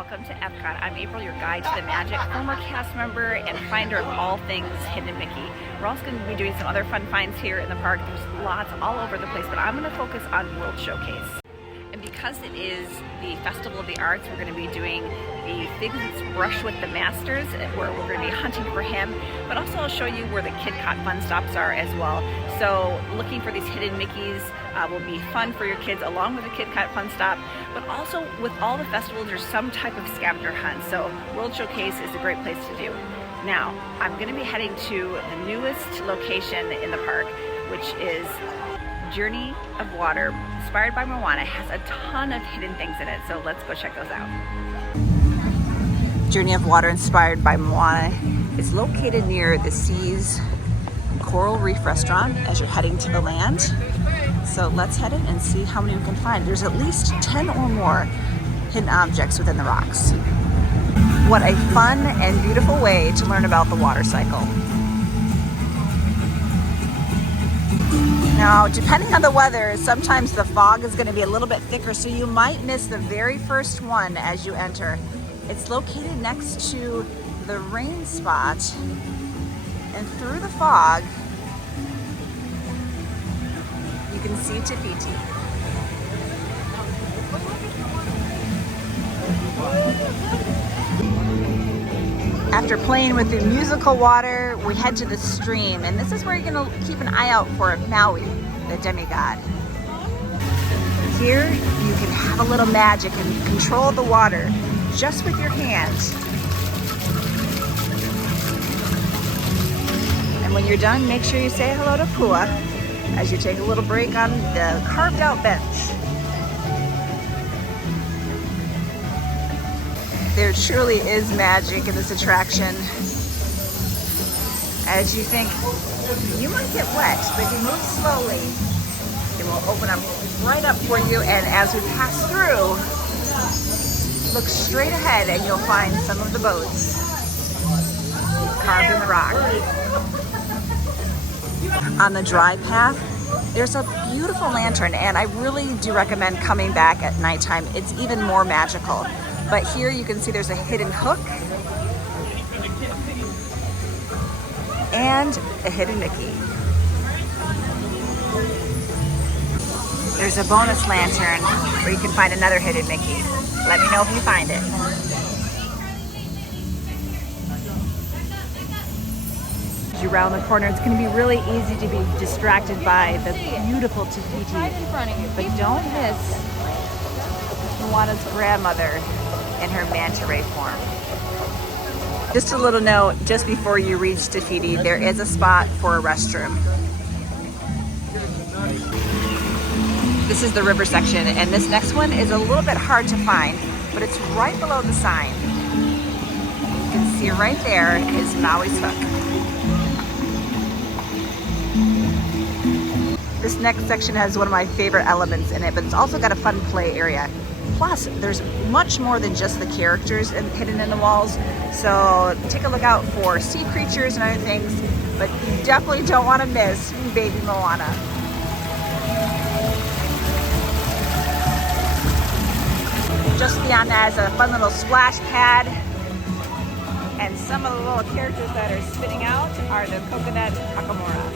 welcome to Epcot. I'm April, your guide to the magic, former cast member and finder of all things Hidden Mickey. We're also going to be doing some other fun finds here in the park. There's lots all over the place, but I'm going to focus on World Showcase. And because it is the Festival of the Arts, we're going to be doing the Figment's Brush with the Masters, where we're going to be hunting for him, but also I'll show you where the KidCot fun stops are as well. So looking for these hidden Mickeys will be fun for your kids along with the KidCot fun stop, but also with all the festivals there's some type of scavenger hunt, so World Showcase is a great place to do. Now, I'm going to be heading to the newest location in the park, which is Journey of Water, inspired by Moana. It has a ton of hidden things in it, so let's go check those out. Journey of Water, inspired by Moana, is located near the Seas Coral Reef Restaurant as you're heading to the land. So let's head in and see how many we can find. There's at least 10 or more hidden objects within the rocks. What a fun and beautiful way to learn about the water cycle. Now, depending on the weather, sometimes the fog is going to be a little bit thicker, so you might miss the very first one as you enter. It's located next to the rain spot, and through the fog, you can see Te Fiti. After playing with the musical water, we head to the stream, and this is where you're going to keep an eye out for Maui, the demigod. Here, you can have a little magic and control the water just with your hands. And when you're done, make sure you say hello to Pua as you take a little break on the carved out bench. There truly is magic in this attraction. As you think, you might get wet, but you move slowly. It will open up right up for you, and as we pass through, look straight ahead and you'll find some of the boats carved in the rock. On the dry path, there's a beautiful lantern, and I really do recommend coming back at nighttime. It's even more magical. But here you can see there's a hidden hook and a hidden Mickey. There's a bonus lantern where you can find another hidden Mickey. Let me know if you find it. As you round the corner, it's going to be really easy to be distracted by the beautiful Te Fiti. But don't miss Moana's grandmother in her manta ray form. Just a little note, just before you reach Te Fiti, there is a spot for a restroom. This is the river section, and this next one is a little bit hard to find, but it's right below the sign. You can see right there is Maui's Hook. This next section has one of my favorite elements in it, but it's also got a fun play area. Plus, there's much more than just the characters hidden in the walls, so take a look out for sea creatures and other things, but you definitely don't want to miss baby Moana. Just beyond that is a fun little splash pad, and some of the little characters that are spinning out are the coconut akamora.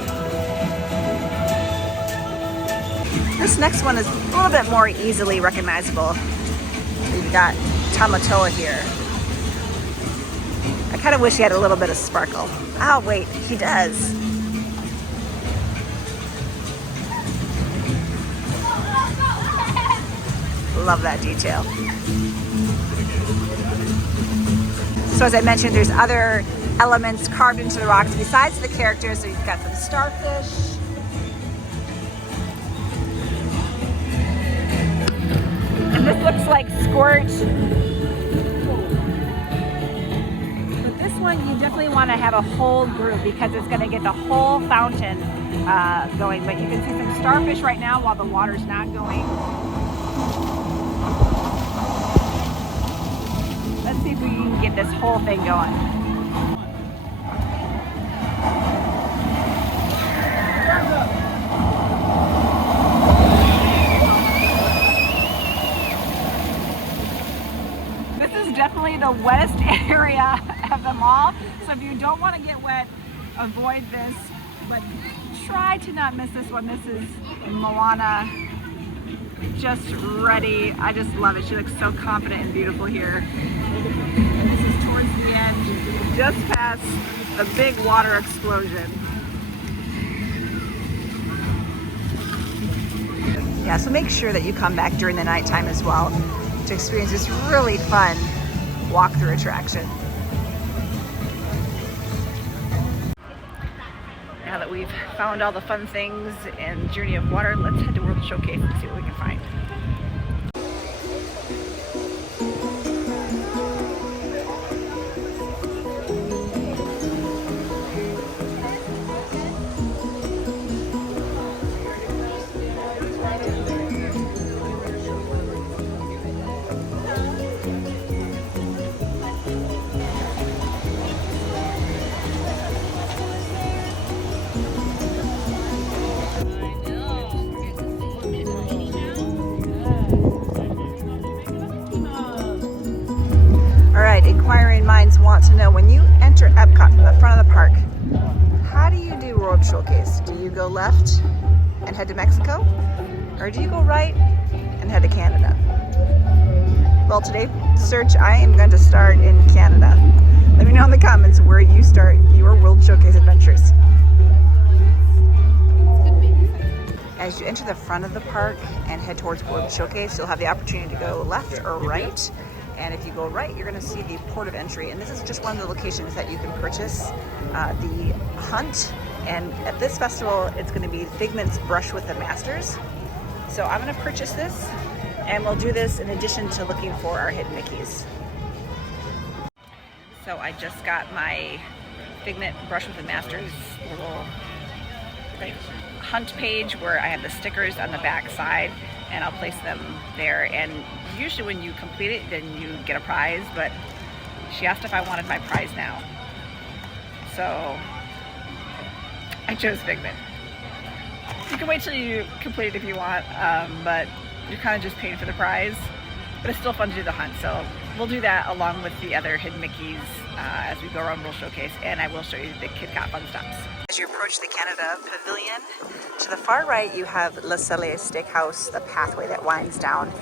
This next one is a little bit more easily recognizable. We've got Tamatoa here. I kind of wish he had a little bit of sparkle. Oh wait, he does. Love that detail. So as I mentioned, there's other elements carved into the rocks besides the characters. So you've got some starfish. And this looks like Squirt. But this one, you definitely want to have a whole group because it's going to get the whole fountain going. But you can see some starfish right now while the water's not going. Let's see if we can get this whole thing going. is definitely the wettest area of them all. So if you don't want to get wet, avoid this, but try to not miss this one. This is Moana, just ready. I just love it. She looks so confident and beautiful here. And this is towards the end, just past the big water explosion. Yeah, so make sure that you come back during the nighttime as well to experience this really fun walk-through attraction. Now that we've found all the fun things and Journey of Water, let's head to World Showcase and see what we can find. Inquiring minds want to know, when you enter Epcot from the front of the park, how do you do World Showcase? Do you go left and head to Mexico? Or do you go right and head to Canada? Well, today, search, I am going to start in Canada. Let me know in the comments where you start your World Showcase adventures. As you enter the front of the park and head towards World Showcase, you'll have the opportunity to go left or right. And if you go right, you're going to see the port of entry. And this is just one of the locations that you can purchase the hunt. And at this festival, it's going to be Figment's Brush with the Masters. So I'm going to purchase this, and we'll do this in addition to looking for our hidden Mickeys. So I just got my Figment Brush with the Masters little hunt page where I have the stickers on the back side, and I'll place them there. And usually when you complete it, then you get a prize, but she asked if I wanted my prize now. So I chose Figment. You can wait till you complete it if you want, but you're kind of just paying for the prize. But it's still fun to do the hunt, so we'll do that along with the other hidden Mickeys as we go around World Showcase, and I will show you the KitKat fun stops. As you approach the Canada Pavilion, to the far right you have Le Soleil Steakhouse, the pathway that winds down.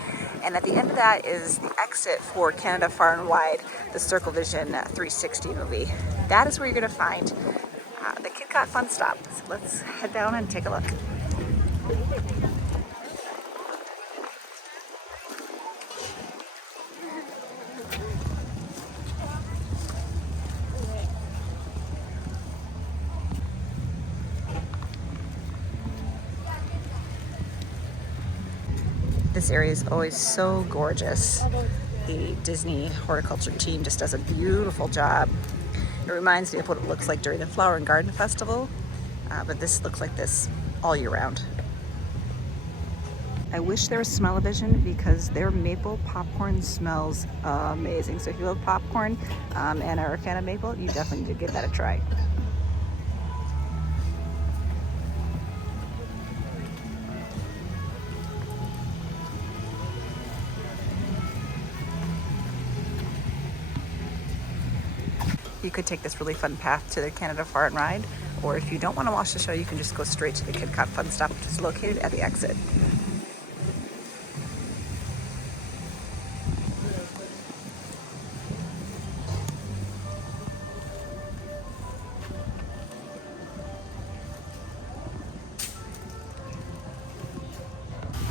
And at the end of that is the exit for Canada Far and Wide, the Circle Vision 360 movie. That is where you're going to find the KitKat fun stop. So let's head down and take a look. This area is always so gorgeous. The Disney horticulture team just does a beautiful job. It reminds me of what it looks like during the Flower and Garden Festival, but this looks like this all year round. I wish there was smell-o-vision because their maple popcorn smells amazing. So if you love popcorn and are a fan of maple, you definitely need to give that a try. You could take this really fun path to the Canada Far and Ride, or if you don't want to watch the show, you can just go straight to the KitKat Fun Stop, which is located at the exit.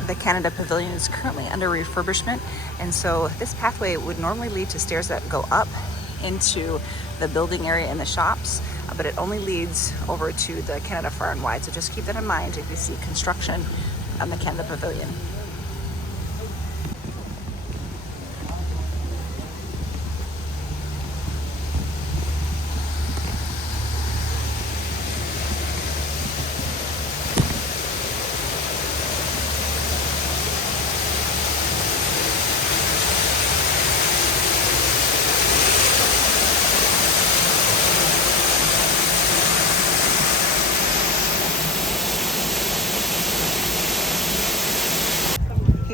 The Canada Pavilion is currently under refurbishment, and so this pathway would normally lead to stairs that go up into the building area and the shops, but it only leads over to the Canada Far and Wide. So just keep that in mind if you see construction on the Canada Pavilion.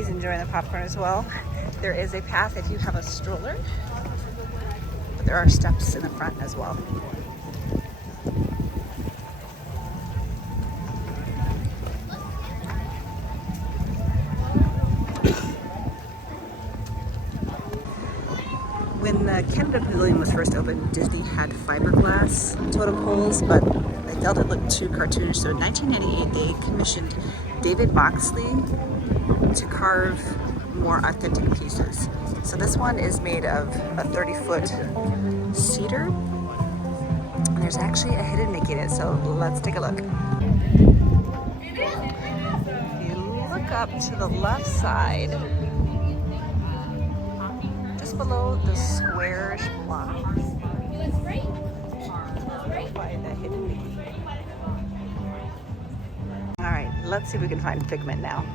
Enjoying the popcorn as well. There is a path if you have a stroller, but there are steps in the front as well. When the Canada Pavilion was first opened, Disney had fiberglass totem poles, but they felt it looked too cartoonish. So in 1998, they commissioned David Moxley to carve more authentic pieces. So this one is made of a 30-foot cedar. And there's actually a hidden Mickey in it, so let's take a look. If you look up to the left side, just below the squarish block, by the hidden Mickey. All right, let's see if we can find Figment now.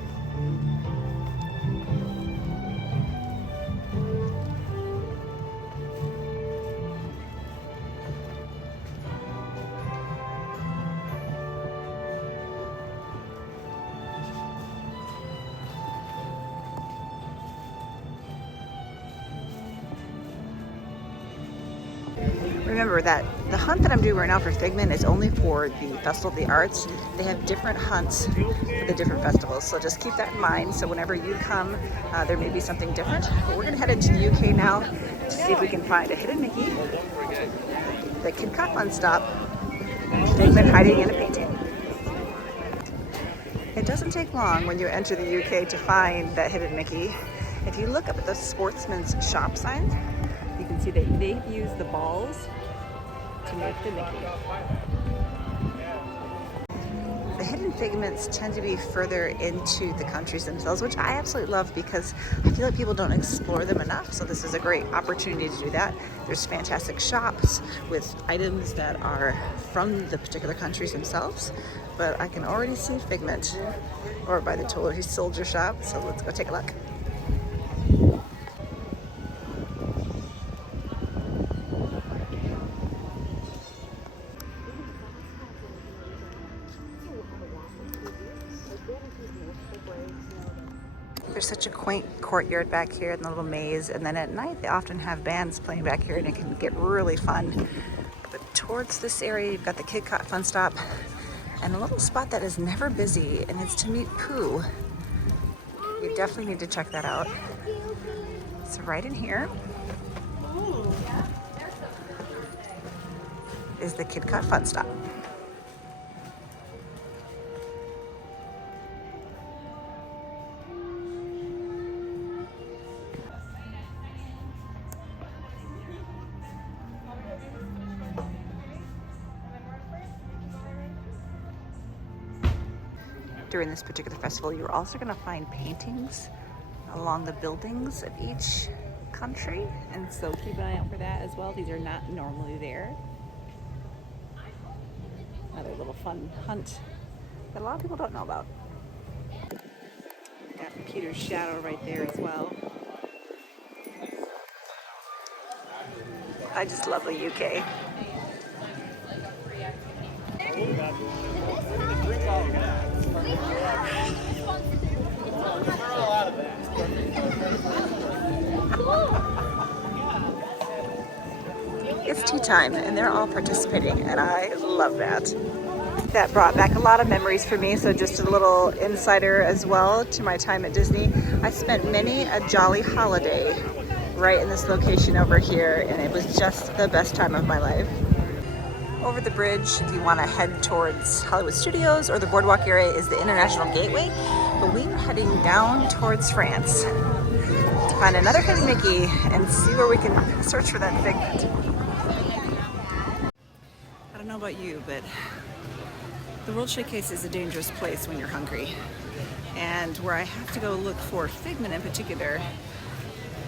Remember that the hunt that I'm doing right now for Figment is only for the Festival of the Arts. They have different hunts for the different festivals, so just keep that in mind. So whenever you come, there may be something different. But we're gonna head into the UK now to see if we can find a hidden Mickey, the Epcot Fun Stop, and Figment hiding in a painting. It doesn't take long when you enter the UK to find that hidden Mickey. If you look up at the Sportsman's Shop sign, you can see that they've used the balls to make the Mickey. The hidden Figments tend to be further into the countries themselves, which I absolutely love because I feel like people don't explore them enough. So this is a great opportunity to do that. There's fantastic shops with items that are from the particular countries themselves, but I can already see Figment over by the Toy Soldier shop. So let's go take a look. There's such a quaint courtyard back here in the little maze, and then at night they often have bands playing back here and it can get really fun. But towards this area you've got the Epcot Fun Stop and a little spot that is never busy, and it's to meet Pooh. You definitely need to check that out. So right in here is the Epcot Fun Stop. During this particular festival, you're also going to find paintings along the buildings of each country, and so keep an eye out for that as well. These are not normally there. Another little fun hunt that a lot of people don't know about. Got Peter's shadow right there as well. I just love the UK. It's tea time and they're all participating, and I love that. That brought back a lot of memories for me, so just a little insider as well to my time at Disney. I spent many a jolly holiday right in this location over here, and it was just the best time of my life. Over the bridge, if you want to head towards Hollywood Studios or the boardwalk area, is the International Gateway, but we are heading down towards France to find another hidden Mickey and see where we can search for that Figment. I don't know about you, but the World Showcase is a dangerous place when you're hungry, and where I have to go look for Figment in particular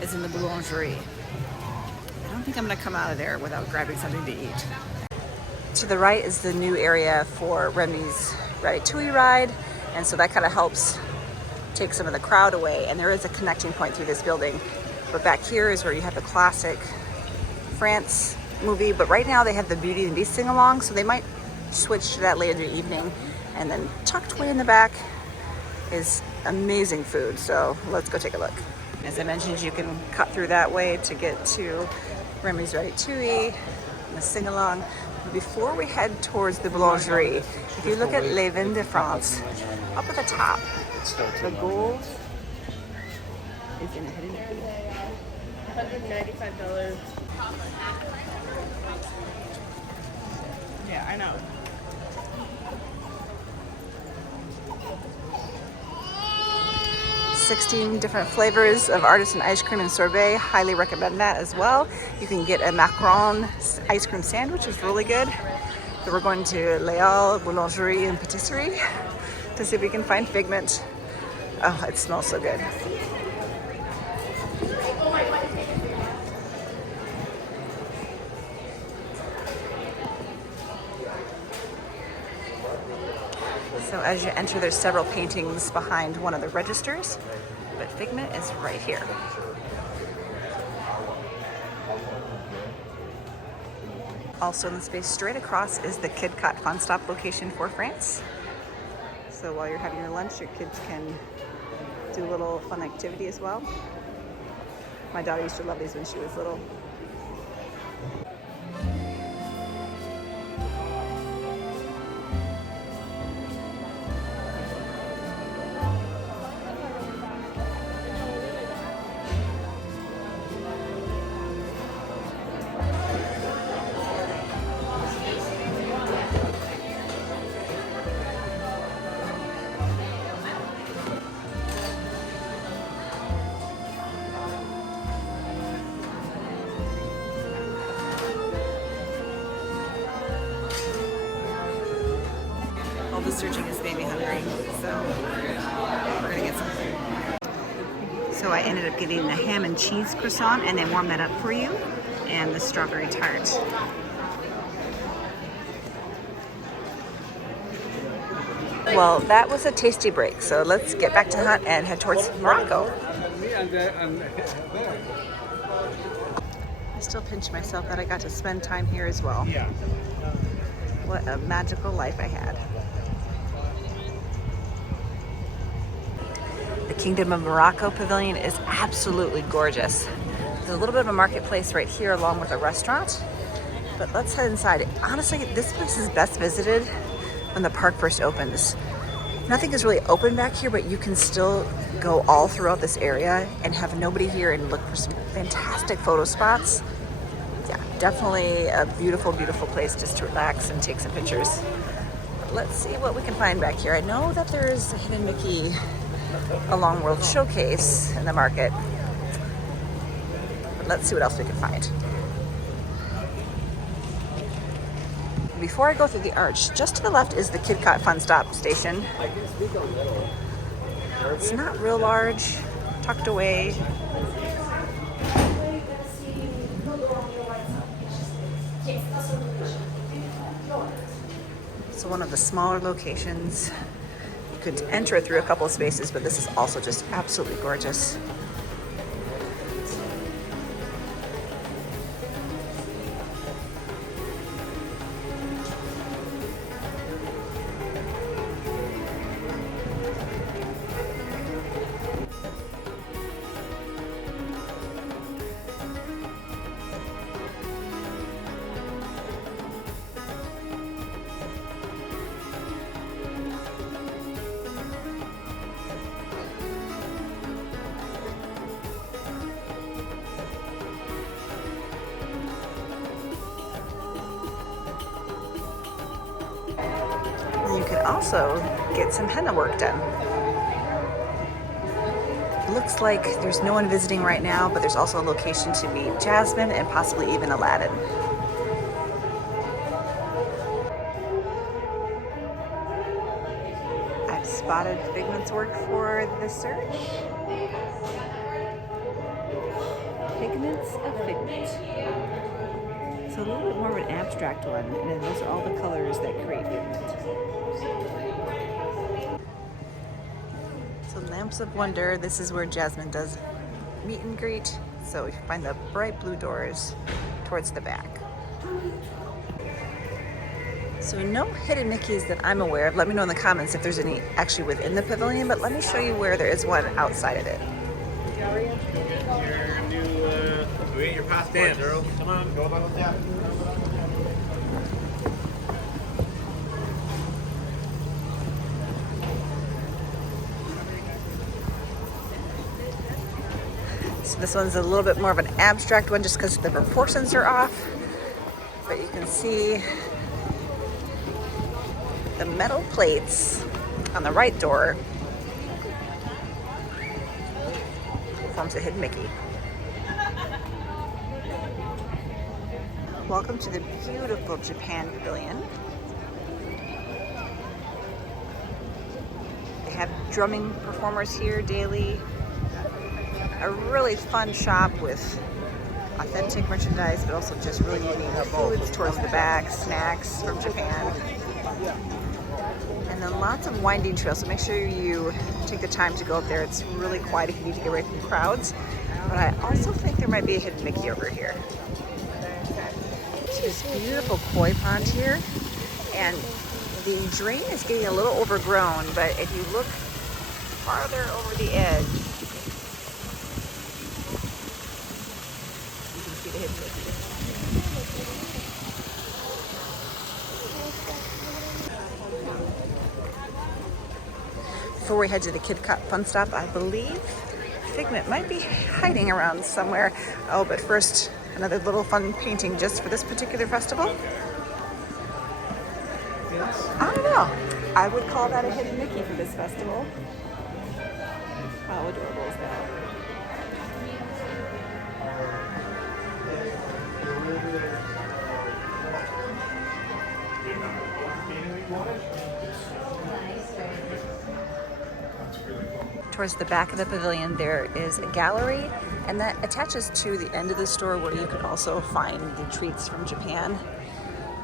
is in the boulangerie. I don't think I'm going to come out of there without grabbing something to eat. To the right is the new area for Remy's Ratatouille ride, and so that kind of helps take some of the crowd away, and there is a connecting point through this building. But back here is where you have the classic France movie, but right now they have the Beauty and the Beast sing-along, so they might switch to that later in the evening. And then tucked way in the back is amazing food, so let's go take a look. As I mentioned, you can cut through that way to get to Remy's Ratatouille and the sing-along. Before we head towards the boulangerie, if you look at Les Vins de France, up at the top, the gold is in a hidden key. $195. Yeah, I know. $16 different flavors of artisan ice cream and sorbet. Highly recommend that as well. You can get a macaron ice cream sandwich, which is really good. So we're going to Léal Boulangerie and Patisserie to see if we can find Figment. Oh, it smells so good. So as you enter, there's several paintings behind one of the registers, but Figment is right here. Also in the space straight across is the KidCot Fun Stop location for France. So while you're having your lunch, your kids can do a little fun activity as well. My daughter used to love these when she was little. All the searching has made me hungry, so we're gonna get something. So I ended up getting the ham and cheese croissant, and they warmed that up for you, and the strawberry tart. Well, that was a tasty break, so let's get back to the hunt and head towards Morocco. I still pinch myself that I got to spend time here as well. What a magical life I had. The Kingdom of Morocco Pavilion is absolutely gorgeous. There's a little bit of a marketplace right here along with a restaurant, but let's head inside. Honestly, this place is best visited when the park first opens. Nothing is really open back here, but you can still go all throughout this area and have nobody here and look for some fantastic photo spots. Yeah, definitely a beautiful, beautiful place just to relax and take some pictures. But let's see what we can find back here. I know that there's a hidden Mickey along World Showcase in the market, but let's see what else we can find. Before I go through the arch, just to the left is the KidCot Fun Stop station. It's not real large, tucked away. So one of the smaller locations. You could enter it through a couple of spaces, but this is also just absolutely gorgeous. You can also get some henna work done. Looks like there's no one visiting right now, but there's also a location to meet Jasmine and possibly even Aladdin. I've spotted Figment's work for the search. Figments of Figment. So a little bit more of an abstract one, and then those are all the colors that create Figment. So Lamps of Wonder, this is where Jasmine does meet and greet. So you find the bright blue doors towards the back. So no hidden Mickeys that I'm aware of. Let me know in the comments if there's any actually within the pavilion, but let me show you where there is one outside of it. Your new, we get your passport, girl. Come on, go about that. So this one's a little bit more of an abstract one just because the proportions are off. But you can see the metal plates on the right door forms a hidden Mickey. Welcome to the beautiful Japan Pavilion. They have drumming performers here daily. A really fun shop with authentic merchandise, but also just really unique foods towards the back, snacks from Japan. And then lots of winding trails, so make sure you take the time to go up there. It's really quiet if you need to get away from crowds. But I also think there might be a hidden Mickey over here. So this beautiful koi pond here, and the drain is getting a little overgrown, but if you look farther over the edge, you can see the hidden Mickey. Before we head to the Kid Cot Fun Stop, I believe Figment might be hiding around somewhere. Oh, but first, another little fun painting just for this particular festival. I don't know. I would call that a hidden Mickey for this festival. How adorable is that? Towards the back of the pavilion, there is a gallery, and that attaches to the end of the store where you can also find the treats from Japan.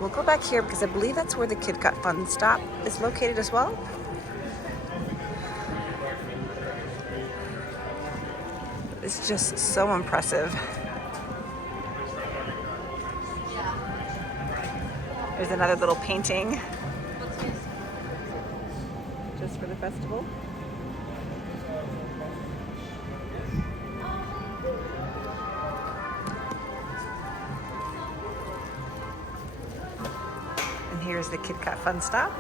We'll go back here because I believe that's where the Kid Cot Fun Stop is located as well. It's just so impressive. There's another little painting just for the festival. And here's the Kid Cot Fun Stop,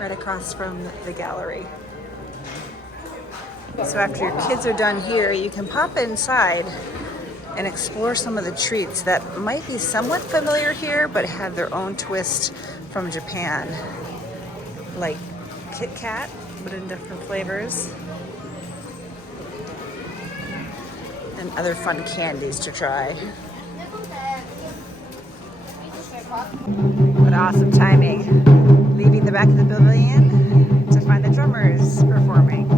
right across from the gallery. So after your kids are done here, you can pop inside and explore some of the treats that might be somewhat familiar here, but have their own twist from Japan, like Kit Kat, but in different flavors, and other fun candies to try. What awesome timing. Leaving the back of the pavilion to find the drummers performing.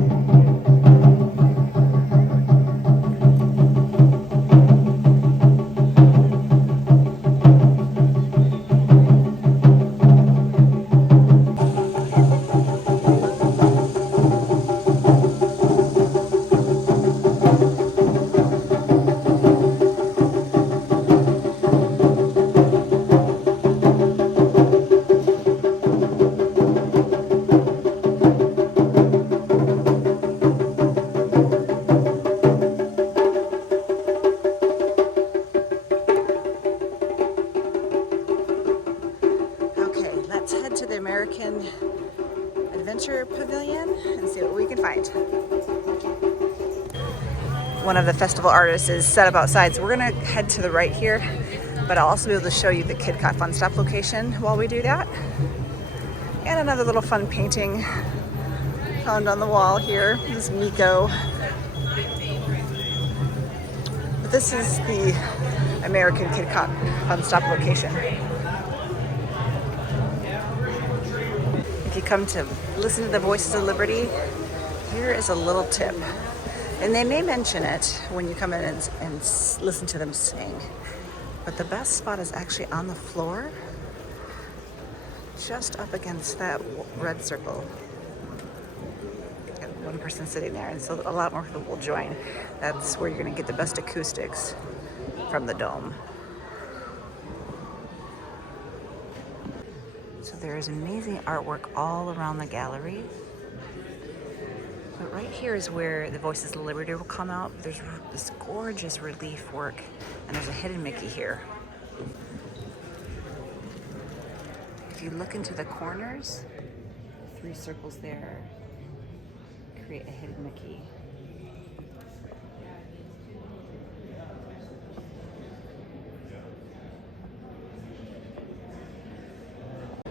Pavilion and see what we can find. One of the festival artists is set up outside, so we're gonna head to the right here, but I'll also be able to show you the Kid Cot Fun Stop location while we do that. And another little fun painting found on the wall here. This is Miko. But this is the American Kid Cot Fun Stop location. If you come to listen to the Voices of Liberty, here is a little tip. And they may mention it when you come in and listen to them sing. But the best spot is actually on the floor, just up against that red circle. Got one person sitting there, and so a lot more people will join. That's where you're gonna get the best acoustics from the dome. So there is amazing artwork all around the gallery. Right here is where the Voices of Liberty will come out. There's this gorgeous relief work, and there's a hidden Mickey here. If you look into the corners, 3 circles there create a hidden Mickey.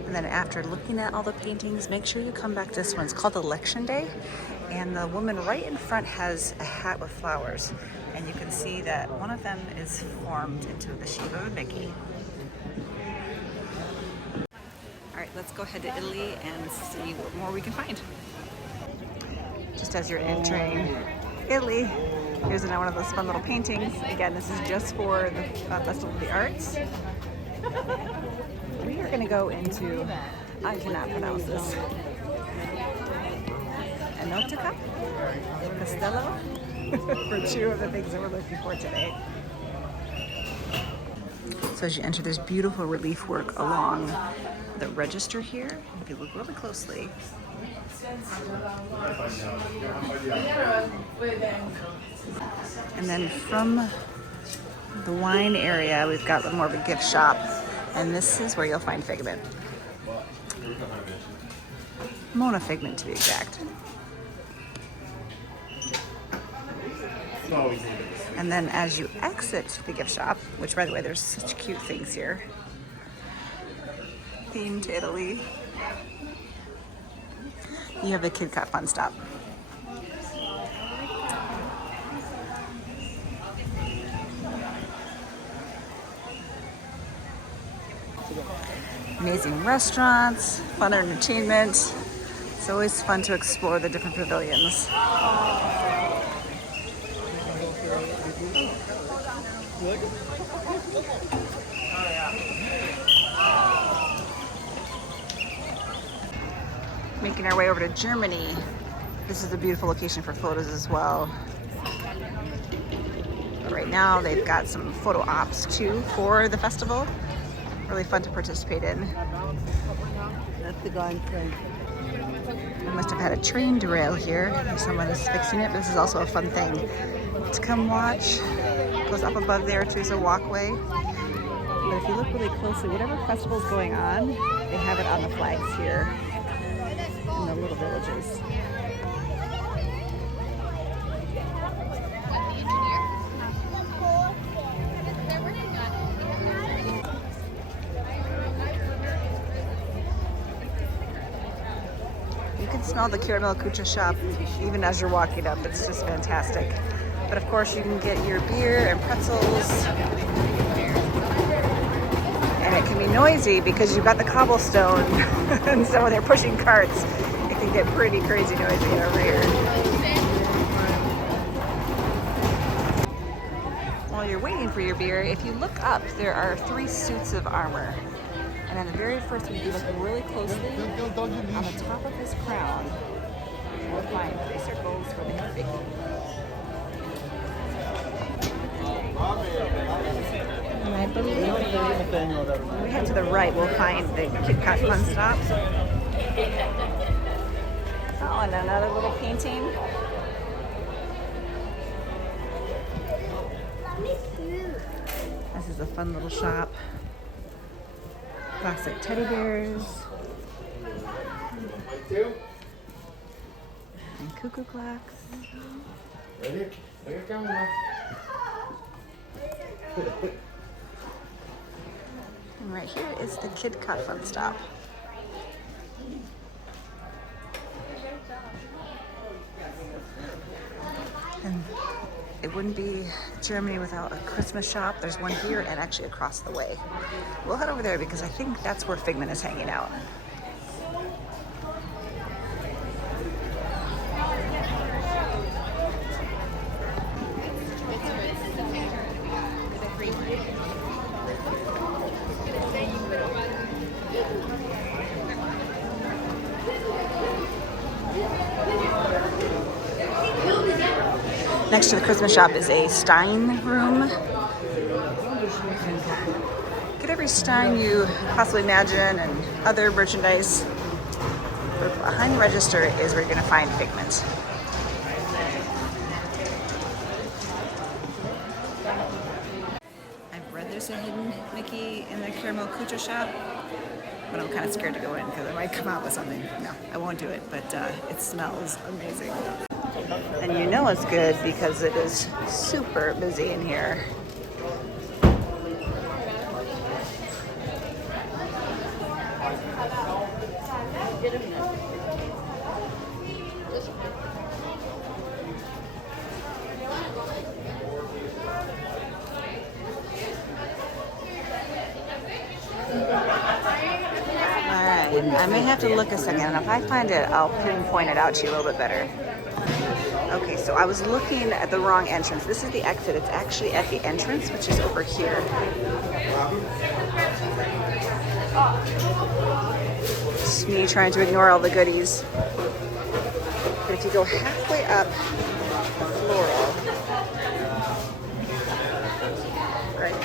And then after looking at all the paintings, make sure you come back to this one. It's called Election Day. And the woman right in front has a hat with flowers. And you can see that one of them is formed into the shape of a Mickey. All right, let's go ahead to Italy and see what more we can find. Just as you're entering Italy, here's one of those fun little paintings. Again, this is just for the Festival of the Arts. We are going to go into, I cannot pronounce this, Enotica Castello for 2 of the things that we're looking for today. So as you enter, there's beautiful relief work along the register here. If you look really closely, and then from the wine area, we've got more of a gift shop. And this is where you'll find Figment. Mona Figment, to be exact. And then as you exit the gift shop, which by the way, there's such cute things here, themed to Italy, you have the Kid Cut Fun Stop. Amazing restaurants, fun entertainment. It's always fun to explore the different pavilions. Making our way over to Germany. This is a beautiful location for photos as well. But right now they've got some photo ops too for the festival. Really fun to participate in. That's the guy in French. We must have had a train derail here. Someone is fixing it. But this is also a fun thing to come watch. It goes up above there too, so walkway. But if you look really closely, whatever festival's going on, they have it on the flags here in the little villages. Smell the caramel kucha shop even as you're walking up. It's just fantastic. But of course you can get your beer and pretzels, and it can be noisy because you've got the cobblestone and so when they're pushing carts it can get pretty crazy noisy over here. While you're waiting for your beer, if you look up, there are 3 suits of armor. And then the very first one, if you look really closely, on the top of his crown, you'll find 3 circles for the hidden Mickey. And I believe when we head to the right, we'll find the Kit Kat Fun Stop. Oh, and another little painting. This is a fun little shop. Classic teddy bears and cuckoo clocks. Ready? Here it comes. And right here is the Kid Kat Fun Stop. And it wouldn't be Germany without a Christmas shop. There's one here and actually across the way. We'll head over there because I think that's where Figment is hanging out. Next to the Christmas shop is a Stein room. Get every Stein you possibly imagine and other merchandise. But behind the register is where you're going to find Figment. There's a hidden Mickey in the caramel cucho shop, but I'm kind of scared to go in because I might come out with something. No, I won't do it, but it smells amazing. And you know it's good because it is super busy in here. I may have to look a second, and if I find it, I'll pinpoint it out to you a little bit better. Okay, so I was looking at the wrong entrance. This is the exit. It's actually at the entrance, which is over here. It's me trying to ignore all the goodies. But if you go halfway up the floral, right.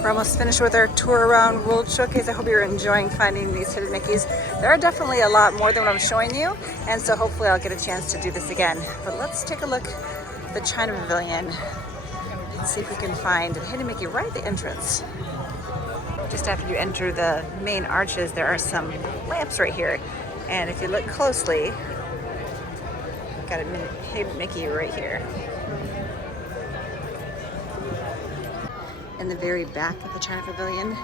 We're almost finished with our tour around World Showcase. I hope you're enjoying finding these hidden Mickeys. There are definitely a lot more than what I'm showing you, and so hopefully I'll get a chance to do this again. But let's take a look at the China Pavilion and see if we can find a hidden Mickey right at the entrance. Just after you enter the main arches, there are some lamps right here. And if you look closely, got a hidden Mickey right here. In the very back of the China Pavilion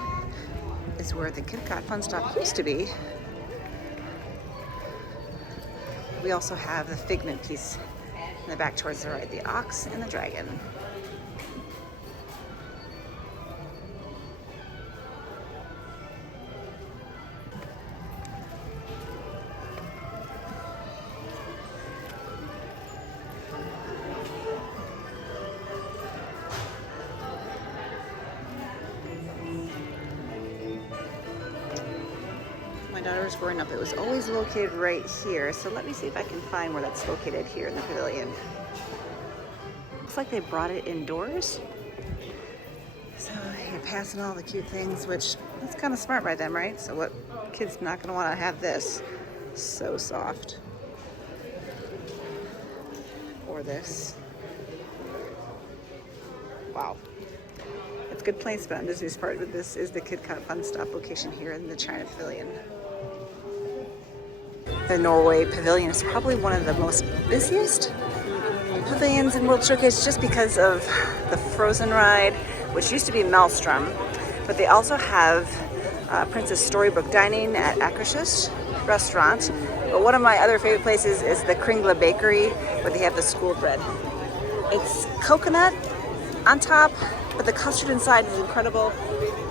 is where the KitKat Fun Stop used to be. We also have the Figment piece in the back towards the right, the ox and the dragon. My daughter was growing up, it was always located right here. So let me see if I can find where that's located here in the pavilion. Looks like they brought it indoors. So you're passing all the cute things, which that's kind of smart by them, right? So what kid's not gonna wanna have this? So soft. Or this. Wow. It's good placement on Disney's part, but this is the KitKat Fun Stop location here in the China Pavilion. The Norway Pavilion is probably one of the most busiest pavilions in World Showcase just because of the Frozen ride, which used to be Maelstrom, but they also have Princess Storybook Dining at Akershus restaurant. But one of my other favorite places is the Kringla Bakery, where they have the school bread. It's coconut on top, but the custard inside is incredible.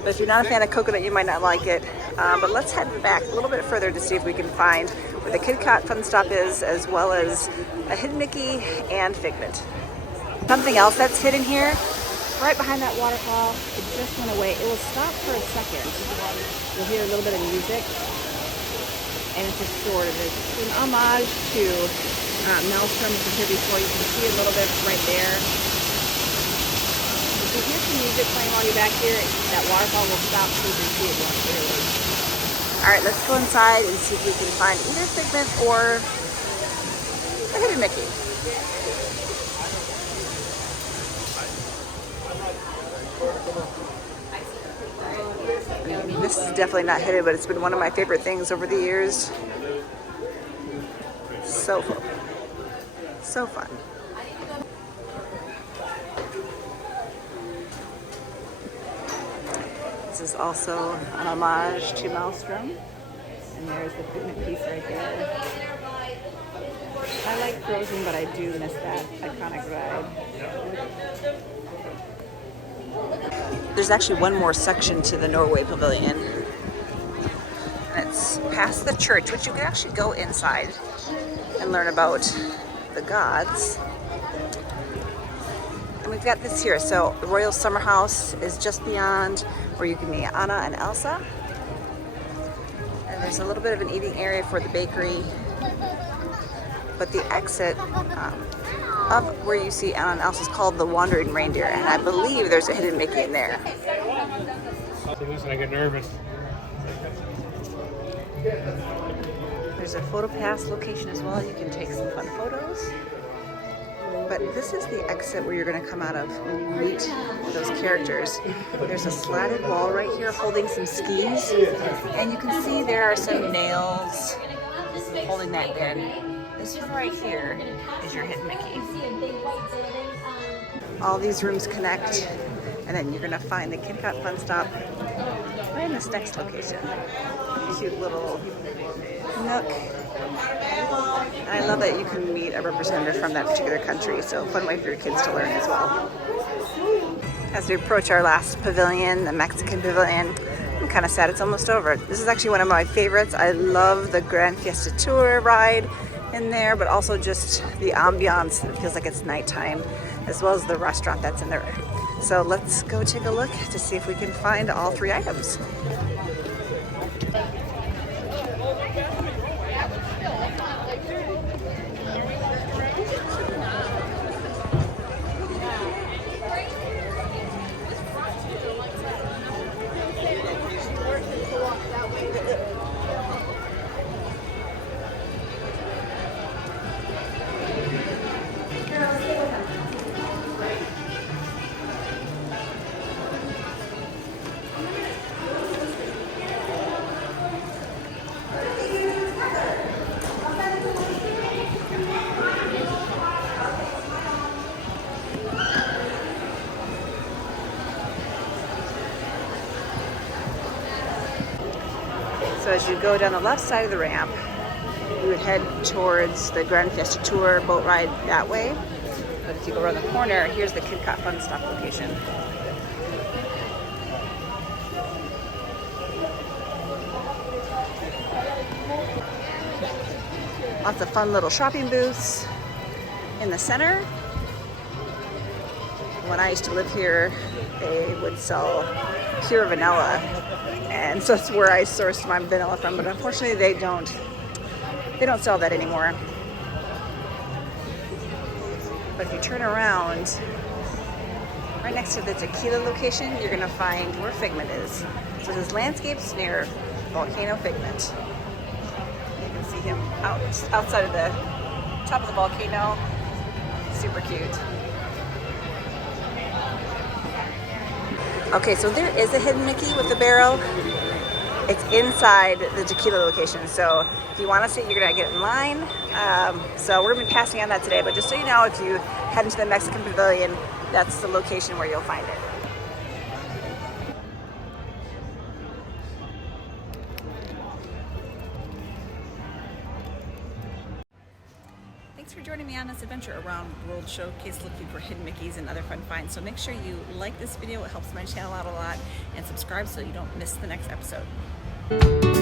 But if you're not a fan of coconut, you might not like it. But let's head back a little bit further to see if we can find where the KitKat Fun Stop is, as well as a hidden Mickey and Figment. Something else that's hidden here, right behind that waterfall, it just went away. It will stop for a second. You'll hear a little bit of music, and it's just short. It's an homage to Maelstrom, which was here before. You can see a little bit right there. If you hear some music playing while you're back here, that waterfall will stop so you can see it more clearly. All right, let's go inside and see if we can find either Figment or a hidden Mickey. This is definitely not hidden, but it's been one of my favorite things over the years. So fun. So fun. This is also an homage to Maelstrom. And there's the Figment piece right there. I like Frozen, but I do miss that iconic ride. There's actually one more section to the Norway Pavilion. And it's past the church, which you can actually go inside and learn about the gods. And we've got this here. So the Royal Summer House is just beyond where you can meet Anna and Elsa. And there's a little bit of an eating area for the bakery. But the exit of where you see Anna and Elsa is called the Wandering Reindeer. And I believe there's a hidden Mickey in there. Listen, I get nervous. There's a photo pass location as well. You can take some fun photos. But but this is the exit where you're going to come out of when you meet those characters. There's a slatted wall right here holding some skis, and you can see there are some nails holding that in. This one right here is your Hidden Mickey. All these rooms connect, and then you're going to find the Epcot Fun Stop right in this next location. Cute little nook. And I love that you can meet a representative from that particular country, so fun way for your kids to learn as well. As we approach our last pavilion, the Mexican pavilion, I'm kind of sad it's almost over. This is actually one of my favorites. I love the Grand Fiesta Tour ride in there, but also just the ambiance. It feels like it's nighttime, as well as the restaurant that's in there. So let's go take a look to see if we can find all 3 items. So as you go down the left side of the ramp, you would head towards the Grand Fiesta Tour boat ride that way. But if you go around the corner, here's the Epcot Fun Stop location. Lots of fun little shopping booths in the center. When I used to live here, they would sell pure vanilla, and so that's where I sourced my vanilla from, but unfortunately they don't sell that anymore. But if you turn around, right next to the tequila location, you're gonna find where Figment is. So this landscapes near Volcano Figment. You can see him outside of the top of the volcano. Super cute. Okay, so there is a Hidden Mickey with the barrel. It's inside the tequila location, so if you want to see it, you're gonna get in line. So we're gonna be passing on that today, but just so you know, if you head into the Mexican Pavilion, that's the location where you'll find it. Thanks for joining me on this adventure around World Showcase looking for Hidden Mickeys and other fun finds. So make sure you like this video, it helps my channel out a lot, and subscribe so you don't miss the next episode.